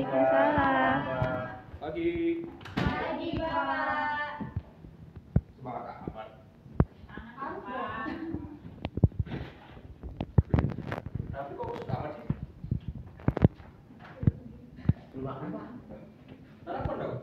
Waalaikumsalam. Pagi. Pagi, Bapak. Semangat amat. Tapi kok amat sih? Sarapan dong.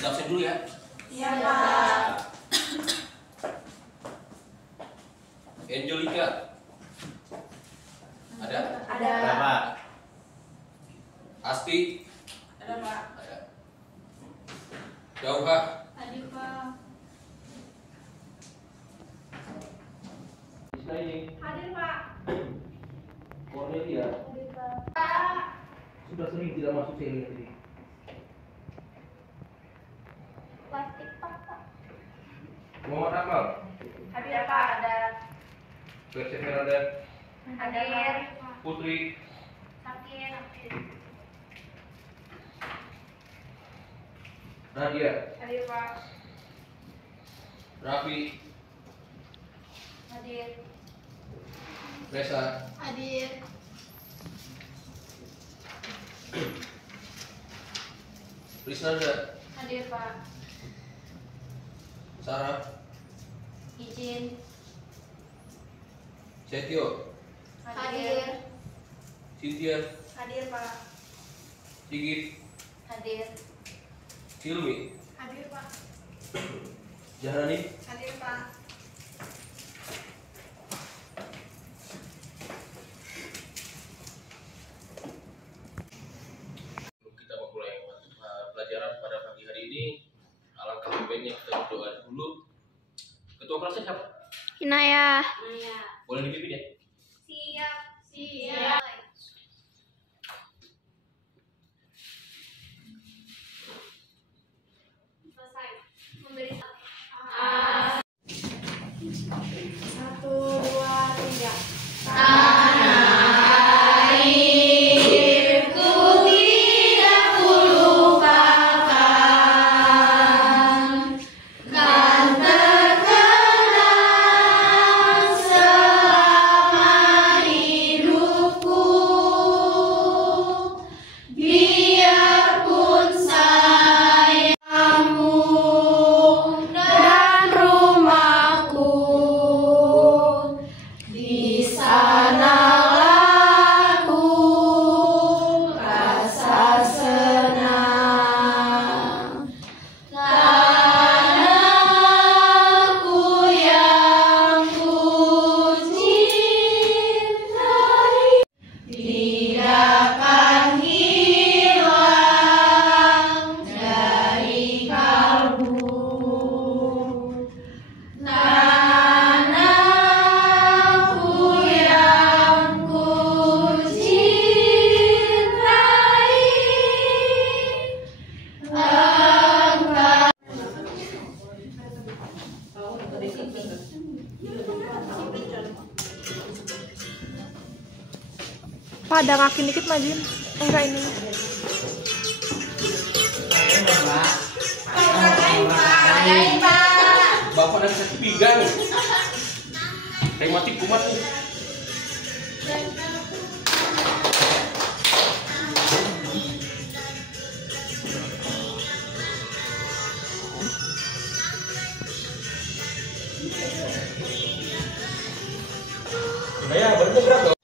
Kita absen dulu ya. Iya, Pak. Angelica. Ada? Ada. Pak. Asti. Ada, Pak. Ada. Dauha. Hadir, Pak. Isnaini. Hadir, Pak. Cornelia. Hadir, Pak. Sudah sering tidak masuk sini tadi. Plastik, Pak. Muhammad Akmal. Hadir, Pak. Ada. Perseverada. Hadir. Putri. Sakit. Nadia. Hadir, Pak. Raffi. Hadir. Resa. Hadir. Prisnanda. Hadir, Pak. Sarah. Izin. Setio. Hadir. Cynthia. Hadir, Pak. Sigit. Hadir. Silmi. Hadir, Pak. Jahrani. Hadir, Pak. Sebelum kita memulai pelajaran pada pagi hari ini, alangkah baiknya kita berdoa dulu. Ketua kelasnya siapa? Inayah. Maya. Boleh dipimpin ya? Siap. Siap. Selesai. Memberi Satu, dua, tiga. Tanah airku tidak kulupakan, kan terkenang selama hidupku. Biarpun sayangmu dan rumahku, di sanalah ku rasa senang. Tanahku yang ku cintai tidak akan hilang dari kalbu. Tanahku yang ku cintai, engkau. Pak, ada ngakin dikit majuin. Enggak ini. Padain, Pak. Bapak dari sakit pinggang. Rematik kumat nih. Ya, bergerak dong.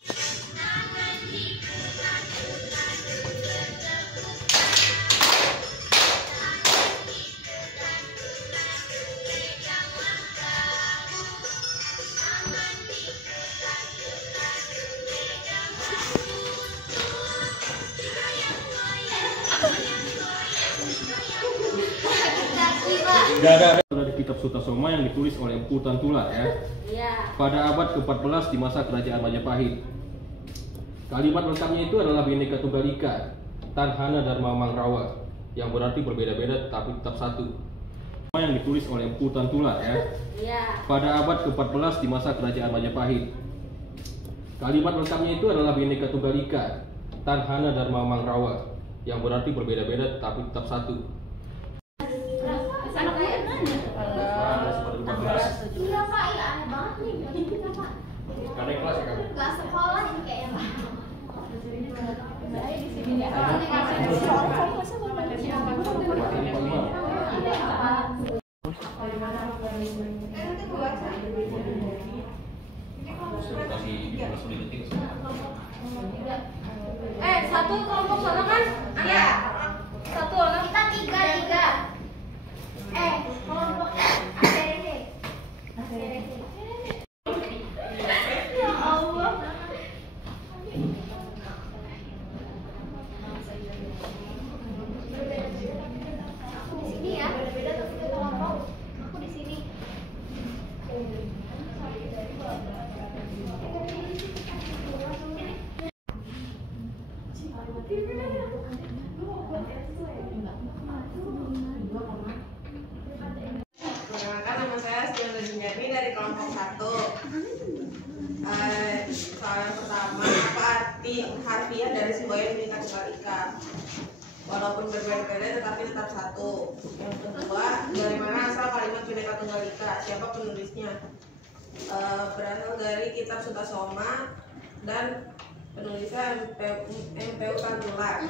Ada di kitab Sutasoma yang ditulis oleh Empu Tantula ya. Iya. Pada abad ke-14 di masa kerajaan Majapahit. Kalimat lengkapnya itu adalah Bhinneka Tunggal Ika. Tanhana Dharma Mangrawa, yang berarti berbeda-beda tapi tetap satu. Yang ditulis oleh Empu Tantular ya. Pada abad ke-14 di masa kerajaan Majapahit. Kalimat lengkapnya itu adalah Bhinneka Tunggal Ika, Tanhana Dharma Mangrawa, yang berarti berbeda-beda tapi tetap satu. Iya Pak, iya aneh banget nih. Kita Pak. Karena kelas ya kamu? Gak sekolah ini kayaknya Pak. Saya di sini ya. Satu kelompok sana kan? Iya. Satu orang. Kita tiga. Kelompok ACRT. Ya Allah. Aku di sini ya, beda-beda tapi kita kelompok. Aku di sini. Perkenalkan, nama saya Setiana Junyani dari kelompok 1. Soal yang pertama, apa arti harfiah dari semboyan Bhinneka Tunggal Ika? Walaupun berbeda-beda tetapi tetap satu. Yang kedua, dari mana asal kalimat Bhinneka Tunggal Ika? Siapa penulisnya? Berasal dari kitab Sutasoma dan penulisnya MPU Tantular.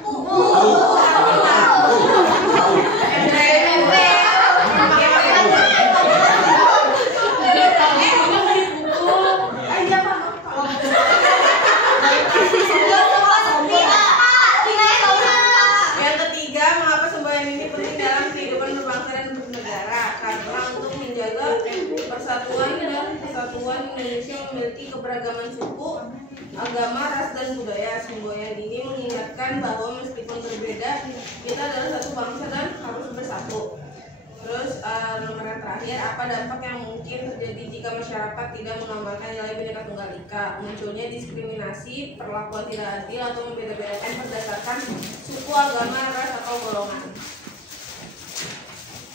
Yang ketiga, mengapa semboyan ini penting dalam kehidupan berbangsa dan bernegara? Karena untuk menjaga persatuan dan kesatuan Indonesia memiliki keberagaman suku, agama, ras, dan budaya. Semboyan ini mengingatkan bahwa meskipun berbeda, kita adalah satu bangsa dan harus bersatu. Terus nomor yang terakhir, apa dampak yang mungkin terjadi jika masyarakat tidak mengamalkan nilai Bhinneka Tunggal Ika? Munculnya diskriminasi, perlakuan tidak adil, atau membeda-bedakan berdasarkan suku, agama, ras, atau golongan.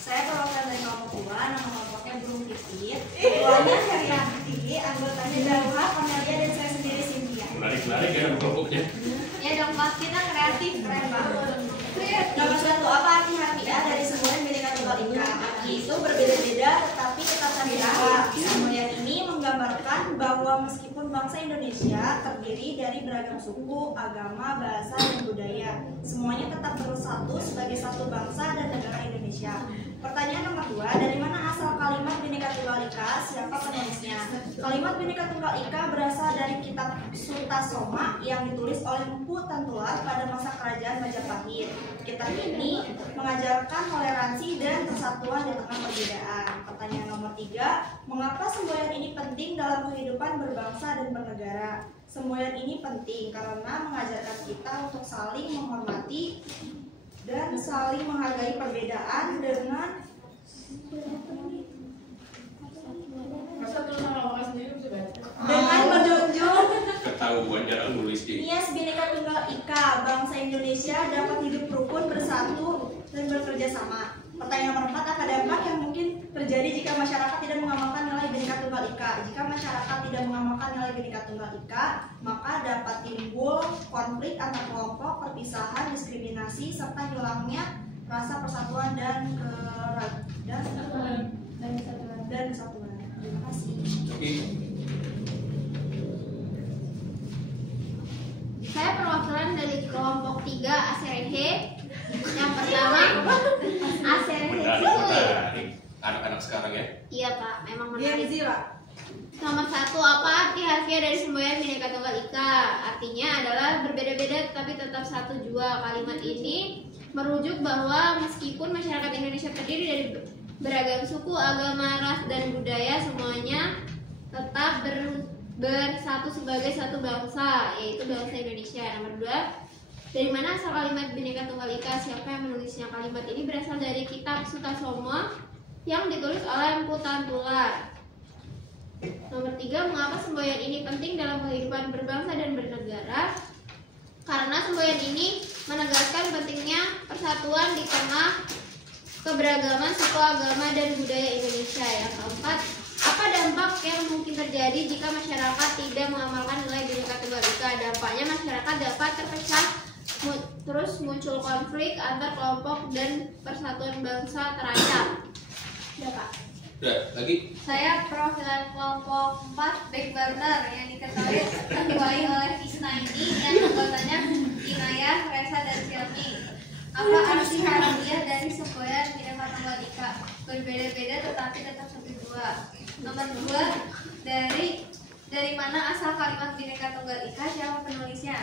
Saya perwakilan dari kelompok 2, nama kelompoknya Burung Pipit. Ketuanya Herianti, anggotanya Dauha, Amelia, dan saya sendiri Cynthia. Menarik ya kelompoknya. Ya dong Pak, kita kreatif, keren banget. Nomor 1, apa arti harfiah dari semboyan Bhinneka Tunggal Ika? Arti itu berbeda-beda tetapi tetap satu. Semboyan ini menggambarkan bahwa meskipun bangsa Indonesia terdiri dari beragam suku, agama, bahasa, dan budaya, semuanya tetap bersatu sebagai satu bangsa dan negara Indonesia. Pertanyaan nomor 2, dari mana asal kalimat Bhinneka Tunggal Ika? Siapa penulisnya? Kalimat Bhinneka Tunggal Ika berasal dari kitab Sutasoma yang ditulis oleh Empu Tantular pada masa kerajaan Majapahit. Kitab ini mengajarkan toleransi dan persatuan di tengah perbedaan. Pertanyaan nomor 3, mengapa semboyan ini penting dalam kehidupan berbangsa dan bernegara? Semboyan ini penting karena mengajarkan kita untuk saling menghormati dan saling menghargai perbedaan dengan menjunjung Ketahuan jarang nulis di. nias Bhinneka Tunggal Ika. Bangsa Indonesia dapat hidup rukun, bersatu, dan bekerja sama. Pertanyaan nomor 4, apa dampak yang mungkin terjadi jika masyarakat tidak mengamalkan nilai Bhinneka Tunggal Ika? Jika masyarakat tidak mengamalkan nilai Bhinneka Tunggal Ika, maka dapat timbul konflik antar kelompok, perpisahan, diskriminasi, serta hilangnya rasa persatuan dan kesatuan. Terima kasih. Oke. Saya perwakilan dari kelompok 3 ACRT. Yang pertama ACRT Menarik. Anak-anak sekarang ya. Iya Pak, memang menarik. Pak. Nomor 1, apa arti harfiah dari semboyan Bhinneka Tunggal Ika? Artinya adalah berbeda-beda tapi tetap satu jua. Kalimat ini merujuk bahwa meskipun masyarakat Indonesia terdiri dari beragam suku, agama, ras, dan budaya, semuanya tetap bersatu sebagai satu bangsa, yaitu bangsa Indonesia. Nomor 2, dari mana asal kalimat Bhinneka Tunggal Ika? Siapa yang menulisnya? Kalimat ini berasal dari kitab Sutasoma yang ditulis oleh Empu Tantular. Nomor 3, mengapa semboyan ini penting dalam kehidupan berbangsa dan bernegara? Karena semboyan ini menegaskan pentingnya persatuan di tengah keberagaman suku, agama, dan budaya Indonesia. Yang keempat, apa dampak yang mungkin terjadi jika masyarakat tidak mengamalkan nilai Bhinneka Tunggal Ika? Dampaknya masyarakat dapat terpecah, terus muncul konflik antar kelompok dan persatuan bangsa terancam. Udah, Pak. Udah, lagi. Saya perwakilan kelompok 4 back burner yang diketuai oleh Isna ini yang anggotanya Inayah, Resa, dan Silmi. Apa arti harfiah dari semboyan Bhinneka Tunggal Ika? Berbeda-beda tetapi tetap satu jua. Nomor 2, dari mana asal kalimat Bhinneka Tunggal Ika? Siapa penulisnya?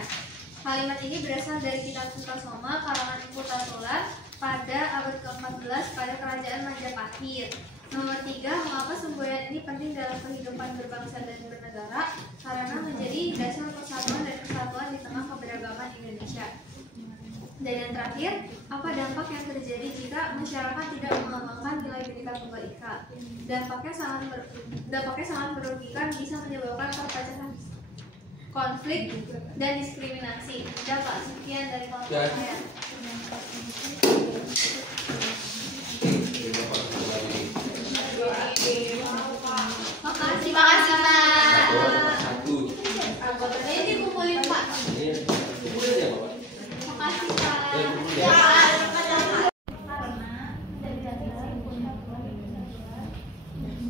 Kalimat ini berasal dari kitab Sutasoma karangan Empu Tatula pada abad ke-14 pada kerajaan Majapahit. Nomor 3, mengapa semboyan ini penting dalam kehidupan berbangsa dan bernegara? Karena menjadi dasar persatuan dan kesatuan di tengah keberagaman Indonesia. Dan yang terakhir, apa dampak yang terjadi jika masyarakat tidak mengamalkan nilai Bhinneka Tunggal Ika? Dampaknya sangat merugikan, bisa menyebabkan perpecahan, konflik, dan diskriminasi. Udah, Pak, sekian dari kelompok saya. Terima kasih, Pak. Satu. Anggotanya dikumpulin, Pak. Ini kumpulin ya, Bapak. Makasih, Pak.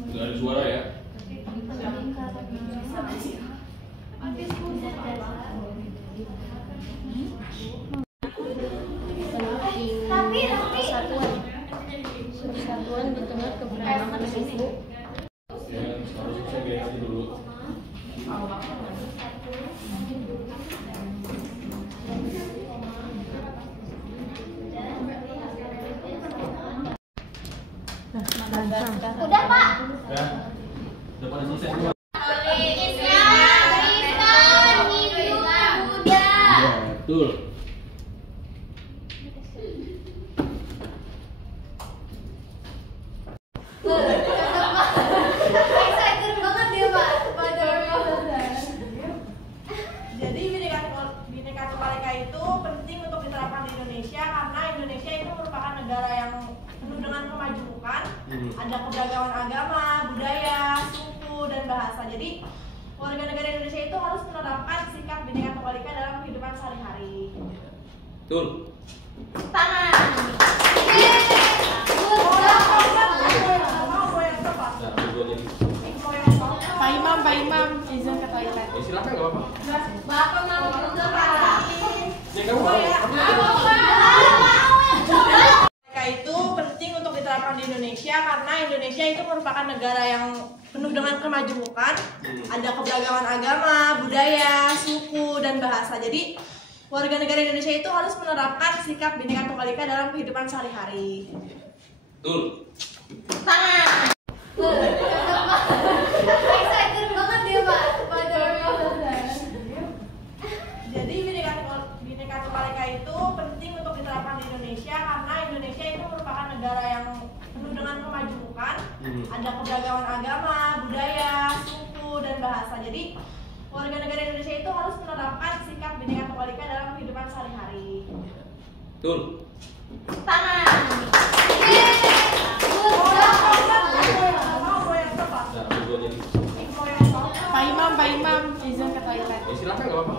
Udah ada suara ya. Persatuan di tengah keberagaman suku. Ya, harus saya bilang aja dulu. Udah, Pak. Ya. Udah pada selesai semua. Ya, betul. Jadi Bhinneka Tunggal Ika itu penting untuk diterapkan di Indonesia karena Indonesia itu merupakan negara yang penuh dengan kemajuan. Ada keberagaman agama, budaya, suku, dan bahasa. Jadi warga negara Indonesia itu harus menerapkan sikap Bhinneka Tunggal Ika dalam kehidupan sehari-hari. Betul. Tangan. Nah, dua lagi. Pak Imam, izin ke toilet. Ya, silakan nggak apa-apa. Bapak mau juga Pak. Ya, kamu mau? Mereka itu penting untuk diterapkan di Indonesia karena Indonesia itu merupakan negara yang penuh dengan kemajuan. Ada keberagaman agama, budaya, suku, dan bahasa. Jadi warga negara Indonesia itu harus menerapkan sikap Bhinneka Tunggal Ika dalam kehidupan sehari-hari. Betul. Tangan. Jadi Bhinneka Tunggal Ika itu penting untuk diterapkan di Indonesia karena Indonesia itu merupakan negara yang penuh dengan kemajuan. Ada keberagaman agama, budaya, suku, dan bahasa. Jadi warga negara Indonesia itu harus menerapkan sikap Bhinneka Tunggal Ika dalam kehidupan sehari-hari. Betul. Tangan. Nah, dua lagi. Pak Imam, izin ke toilet. Ya, silakan nggak apa-apa.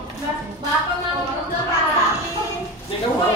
Bapak mau juga Pak. Ya, kamu mau?